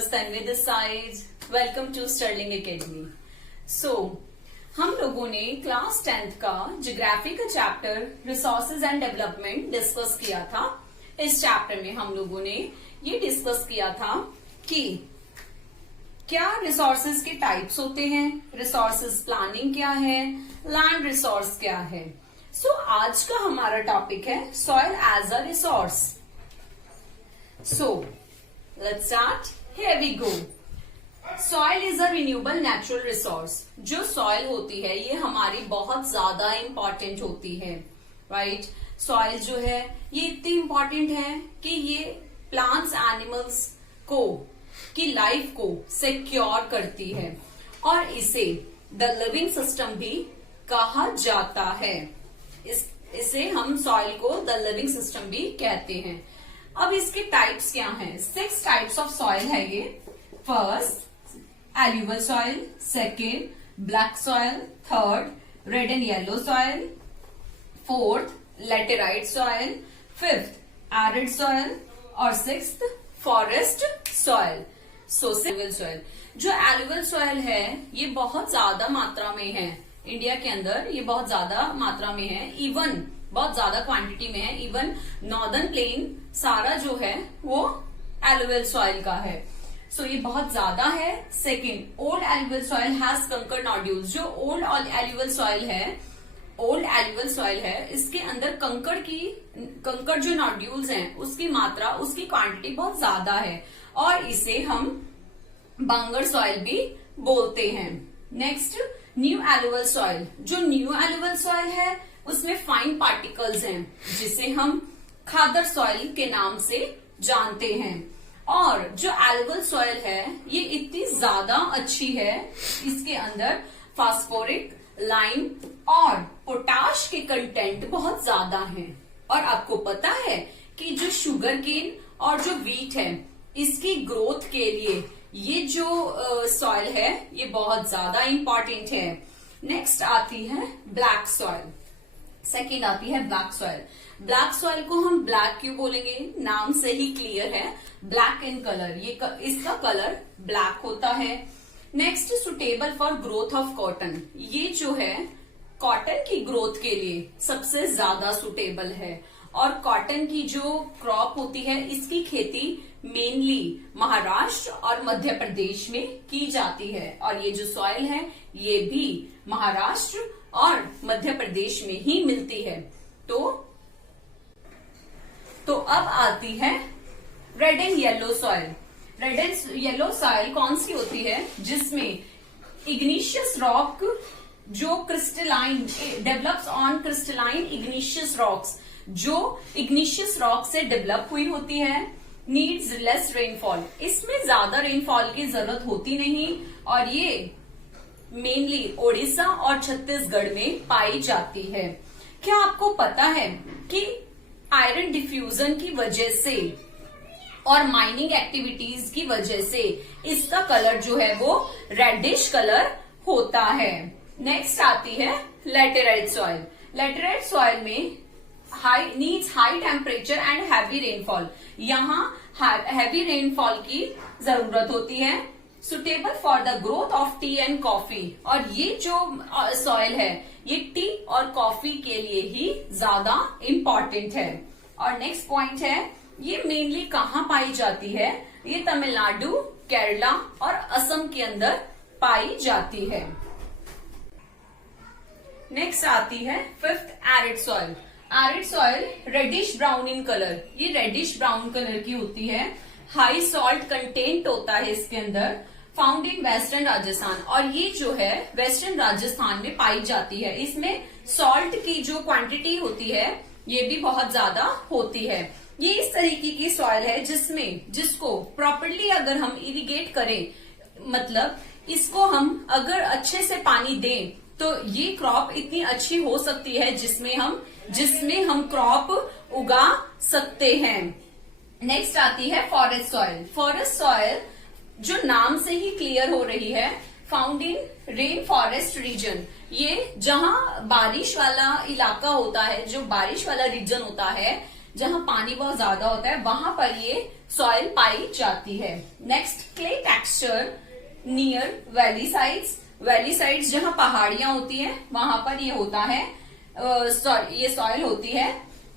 viewers, Tanvi this side. Welcome to Sterling Academy. So, हम लोगों ने क्लास 10th का ज्योग्राफी का chapter resources and development discuss किया था। इस चैप्टर में हम लोगों ने ये डिस्कस किया था कि क्या रिसोर्सेज के टाइप्स होते हैं, रिसोर्सेज प्लानिंग क्या है, लैंड रिसोर्स क्या है। सो आज का हमारा टॉपिक है soil as a resource. So, let's start. Here we go. Soil is a renewable natural resource. जो soil होती है ये हमारी बहुत ज्यादा important होती है, right? Soil जो है ये इतनी important है कि ये plants, animals को की life को secure करती है और इसे the living system भी कहा जाता है। इसे हम soil को the living system भी कहते हैं। अब इसके टाइप्स क्या हैं? 6 टाइप्स ऑफ सॉइल है ये। First alluvial soil, second black soil, third red and yellow soil, fourth laterite soil, fifth arid soil और सिक्स्थ फॉरेस्ट सॉइल। सो एल्यूवल सॉइल, जो एल्यूवल सॉइल है ये बहुत ज्यादा मात्रा में है इंडिया के अंदर, ये बहुत ज्यादा मात्रा में है, इवन बहुत ज्यादा क्वांटिटी में है। इवन नॉर्दर्न प्लेन सारा जो है वो एलुवियल सॉइल का है। सो ये बहुत ज्यादा है। Second old alluvial soil has कंकर नॉड्यूल्स। जो ओल्ड एलुवियल सॉइल है इसके अंदर कंकड़ जो नॉड्यूल्स हैं उसकी मात्रा, उसकी क्वांटिटी बहुत ज्यादा है और इसे हम बांगर सॉइल भी बोलते हैं। Next new alluvial soil. जो न्यू एलुवियल सॉइल है उसमें फाइन पार्टिकल्स हैं जिसे हम खादर सॉइल के नाम से जानते हैं। और जो एल्युवल सॉइल है ये इतनी ज्यादा अच्छी है, इसके अंदर फास्फोरिक, लाइम और पोटाश के कंटेंट बहुत ज्यादा हैं। और आपको पता है कि जो शुगर केन और जो व्हीट है इसकी ग्रोथ के लिए ये जो सॉइल है ये बहुत ज्यादा इंपॉर्टेंट है। नेक्स्ट आती है ब्लैक सॉइल। सेकेंड आती है ब्लैक सॉइल। ब्लैक सॉइल को हम ब्लैक क्यों बोलेंगे? नाम से ही क्लियर है, ब्लैक इन कलर, इसका कलर ब्लैक होता है। Next suitable for growth of cotton. ये जो है कॉटन की ग्रोथ के लिए सबसे ज्यादा सुटेबल है और कॉटन की जो क्रॉप होती है इसकी खेती मेनली महाराष्ट्र और मध्य प्रदेश में की जाती है और ये जो सॉइल है ये भी महाराष्ट्र और मध्य प्रदेश में ही मिलती है। तो अब आती है red and yellow soil. Red and yellow soil कौन सी होती है? जिसमें इग्निशियस रॉक जो crystalline develops on crystalline igneous rocks, जो इग्निशियस रॉक से डेवलप हुई होती है। नीड्स लेस रेनफॉल, इसमें ज्यादा रेनफॉल की जरूरत होती नहीं और ये मेनली ओडिशा और छत्तीसगढ़ में पाई जाती है। क्या आपको पता है कि आयरन डिफ्यूजन की वजह से और माइनिंग एक्टिविटीज की वजह से इसका कलर जो है वो रेडिश कलर होता है। नेक्स्ट आती है लेटेराइट सॉइल। लेटेराइट सॉइल में needs high temperature and heavy rainfall. यहाँ हैवी रेनफॉल की जरूरत होती है। Suitable for the growth of T and coffee, और ये जो सॉइल है ये टी और कॉफी के लिए ही ज्यादा इम्पॉर्टेंट है। और नेक्स्ट पॉइंट है ये मेनली कहाँ पाई जाती है? ये तमिलनाडु, केरला और असम के अंदर पाई जाती है। नेक्स्ट आती है fifth arid soil. Arid soil reddish brown in colour, ये रेडिश ब्राउन कलर की होती है। हाई सॉल्ट कंटेंट होता है इसके अंदर। फाउंड इन वेस्टर्न राजस्थान, और ये जो है वेस्टर्न राजस्थान में पाई जाती है। इसमें सॉल्ट की जो क्वांटिटी होती है ये भी बहुत ज्यादा होती है। ये इस तरीके की सॉइल है जिसको प्रॉपरली अगर हम इरिगेट करें, मतलब इसको हम अगर अच्छे से पानी दें तो ये क्रॉप इतनी अच्छी हो सकती है जिसमें हम क्रॉप उगा सकते हैं। नेक्स्ट आती है फॉरेस्ट सॉइल। फॉरेस्ट सॉइल जो नाम से ही क्लियर हो रही है, found in rain forest region. ये जहां बारिश वाला इलाका होता है, जो बारिश वाला रीजन होता है, जहां पानी बहुत ज्यादा होता है वहां पर ये सॉइल पाई जाती है। Next, clay texture near valley sides. Valley sides जहां पहाड़ियां होती हैं वहां पर ये होता है, ये सॉइल होती है।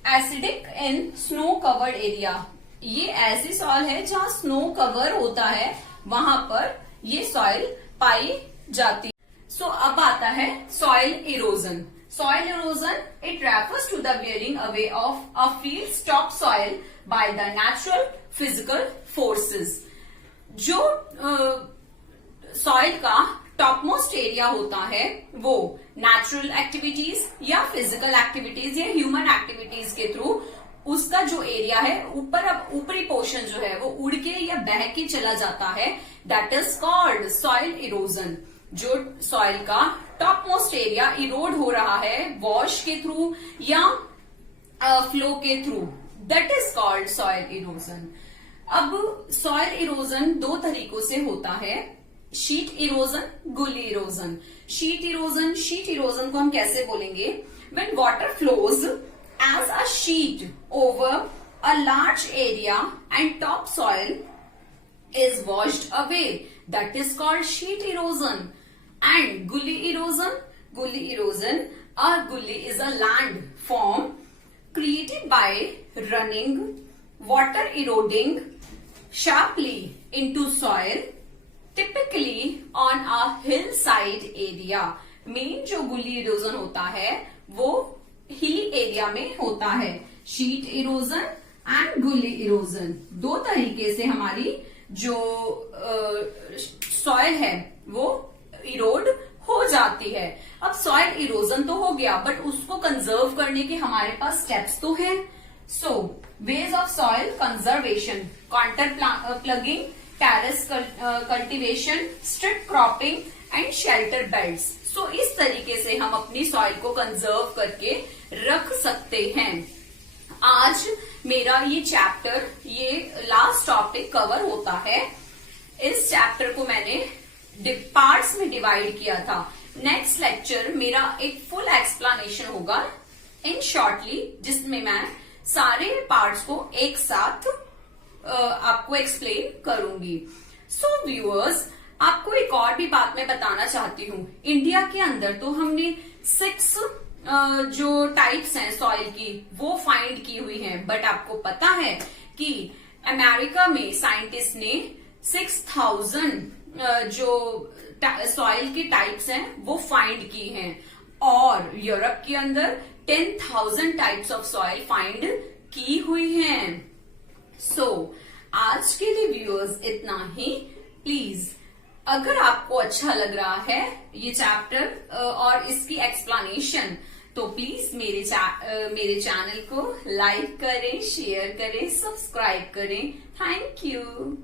Acidic in snow covered area, ये ऐसी सॉइल है जहां स्नो कवर होता है, वहां पर ये सॉइल पाई जाती है। सो अब आता है soil erosion. Soil erosion, it refers to the wearing away of a field's topsoil by the natural physical forces. जो सॉइल का टॉपमोस्ट एरिया होता है वो नेचुरल एक्टिविटीज या फिजिकल एक्टिविटीज या ह्यूमन एक्टिविटीज के थ्रू उसका जो एरिया है ऊपरी पोर्शन जो है वो उड़ के या बह के चला जाता है, that is called soil erosion. जो सॉइल का टॉप मोस्ट एरिया इरोड हो रहा है वॉश के थ्रू या फ्लो के through, that is called soil erosion. अब सॉइल इरोजन दो तरीकों से होता है, sheet erosion, gully erosion. Sheet erosion को हम कैसे बोलेंगे? When water flows as a sheet over a large area and top soil is washed away, that is called sheet erosion. And gully erosion, a gully is a land form created by running water eroding sharply into soil, typically on a hillside area. Main जो गुली erosion होता है वो hilly area में होता है। Sheet erosion and गुली erosion दो तरीके से हमारी जो सॉइल है वो इरोड हो जाती है। अब सॉइल इरोजन तो हो गया, बट उसको कंजर्व करने के हमारे पास स्टेप्स तो हैं। So ways of soil conservation, contour ploughing, terrace cultivation, strip cropping and shelter belts. So इस तरीके से हम अपनी सॉइल को कंजर्व करके रख सकते हैं। आज मेरा ये चैप्टर, ये लास्ट टॉपिक कवर होता है। इस चैप्टर को मैंने पार्ट्स में डिवाइड किया था। नेक्स्ट लेक्चर मेरा एक फुल एक्सप्लेनेशन होगा इन शॉर्टली, जिसमें मैं सारे पार्ट्स को एक साथ आपको एक्सप्लेन करूंगी। सो व्यूअर्स, आपको एक और भी बात मैं बताना चाहती हूँ। इंडिया के अंदर तो हमने 6 जो टाइप्स हैं सॉइल की वो फाइंड की हुई हैं, बट आपको पता है कि अमेरिका में साइंटिस्ट ने 6000 जो सॉइल की टाइप्स हैं वो फाइंड की हैं, और यूरोप के अंदर 10,000 टाइप्स ऑफ सॉइल फाइंड की हुई हैं। सो आज के लिए व्यूअर्स इतना ही। प्लीज, अगर आपको अच्छा लग रहा है ये चैप्टर और इसकी एक्सप्लेनेशन, तो प्लीज मेरे चैनल को लाइक करें, शेयर करें, सब्सक्राइब करें। Thank you.